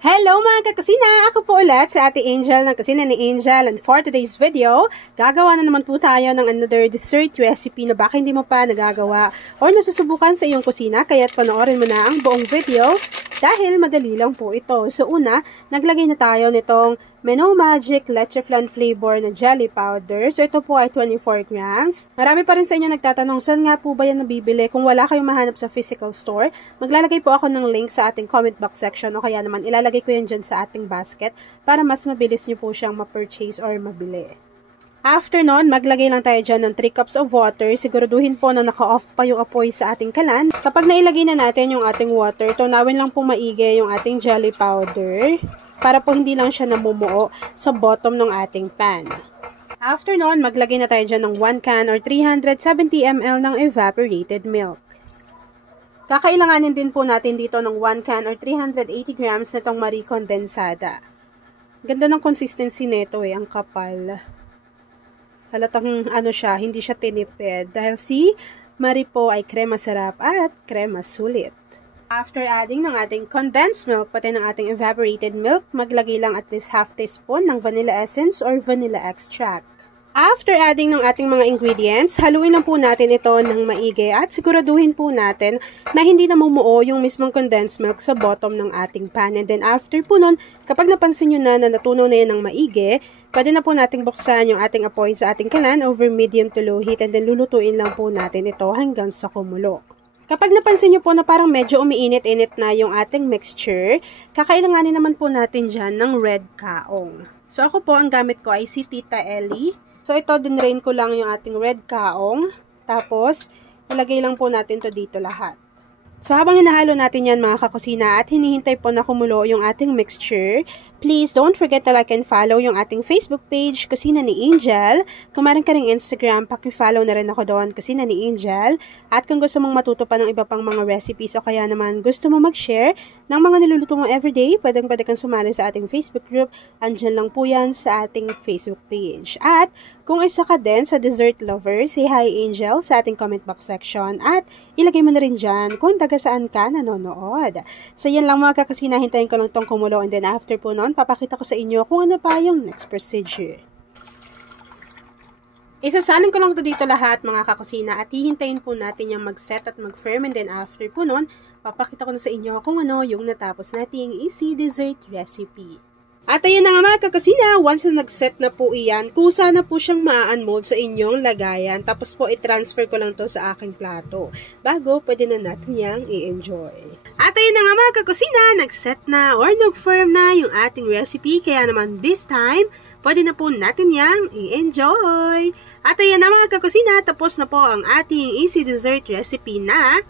Hello mga kakusina! Ako po ulit sa Ate Angel ng Kusina ni Angel, and for today's video, gagawa na naman po tayo ng another dessert recipe na baka hindi mo pa nagagawa or nasusubukan sa iyong kusina, kaya't panoorin mo na ang buong video dahil madali lang po ito. So una, naglagay na tayo nitong Meno Magic Leche Flan flavor na jelly powder. So ito po ay 24 grams. Marami pa rin sa inyo nagtatanong, saan nga po ba yan nabibili? Kung wala kayong mahanap sa physical store, maglalagay po ako ng link sa ating comment box section o kaya naman ilalagay ko yan dyan sa ating basket para mas mabilis nyo po siyang ma-purchase or mabili. After nun, maglagay lang tayo dyan ng 3 cups of water. Siguraduhin po na naka-off pa yung apoy sa ating kalan. Kapag nailagay na natin yung ating water, tunawin lang po maigi yung ating jelly powder para po hindi lang siya namumuo sa bottom ng ating pan. After nun, maglagay na tayo dyan ng 1 can or 370 ml ng evaporated milk. Kakailanganin din po natin dito ng 1 can or 380 grams na itong Marie Condensada. Ganda ng consistency nito ang kapal. Halatang siya, hindi siya tinipid dahil si Marie po ay krema sarap at krema sulit. After adding ng ating condensed milk pati ng ating evaporated milk, maglagay lang at least half teaspoon ng vanilla essence or vanilla extract. After adding ng ating mga ingredients, haluin lang po natin ito ng maigi at siguraduhin po natin na hindi namumuo yung mismong condensed milk sa bottom ng ating pan. And then after po nun, kapag napansin nyo na natunaw na yan ng maigi, pwede na po nating buksan yung ating apoy sa ating kalan over medium to low heat and then lulutuin lang po natin ito hanggang sa kumulo. Kapag napansin nyo po na parang medyo umiinit-init na yung ating mixture, kakailanganin naman po natin dyan ng red kaong. So ako po, ang gamit ko ay si Tita Ellie. So ito, dinrain ko lang yung ating red kaong. Tapos, ilagay lang po natin to dito lahat. So habang hinahalo natin yan mga kakusina at hinihintay po na kumulo yung ating mixture, please don't forget to like and follow yung ating Facebook page, Kusina ni Angel. Kung meron ka ring Instagram, paki-follow na rin ako doon, Kusina ni Angel. At kung gusto mong matuto pa ng iba pang mga recipes o kaya naman gusto mo mag-share ng mga niluluto mo everyday, pwede kang sumali sa ating Facebook group. Andyan lang po yan sa ating Facebook page. At kung isa ka din sa dessert lover, say hi Angel sa ating comment box section at ilagay mo na rin dyan kung taga saan ka nanonood. So yan lang mga kakusina, hintayin ko lang tong kumulo and then after po nun, papakita ko sa inyo kung ano pa yung next procedure. Isasalin ko lang to dito lahat mga kakusina at hihintayin po natin yung mag-set at mag-firm and then after po nun, papakita ko na sa inyo kung ano yung natapos nating easy dessert recipe. At ayun na nga mga kakusina, once na nag-set na po iyan, kusa na po siyang ma-unmold sa inyong lagayan. Tapos po i-transfer ko lang to sa aking plato. Bago, pwede na natin yang i-enjoy. At ayun na nga mga kakusina, nag-set na or nag-firm na yung ating recipe. Kaya naman this time, pwede na po natin yang i-enjoy. At ayun na mga kakusina, tapos na po ang ating easy dessert recipe na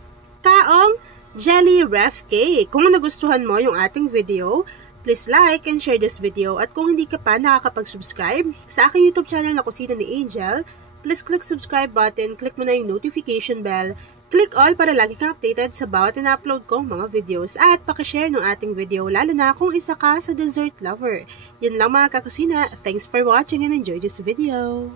kaong jelly ref cake. Kung nagustuhan mo yung ating video, please like and share this video. At kung hindi ka pa nakakapag-subscribe sa aking YouTube channel na Kusina ni Angel, please click subscribe button, click mo na yung notification bell, click all para lagi kang updated sa bawat ina-upload kong mga videos. At pakishare ng ating video, lalo na kung isa ka sa dessert lover. Yun lang mga kakusina. Thanks for watching and enjoy this video.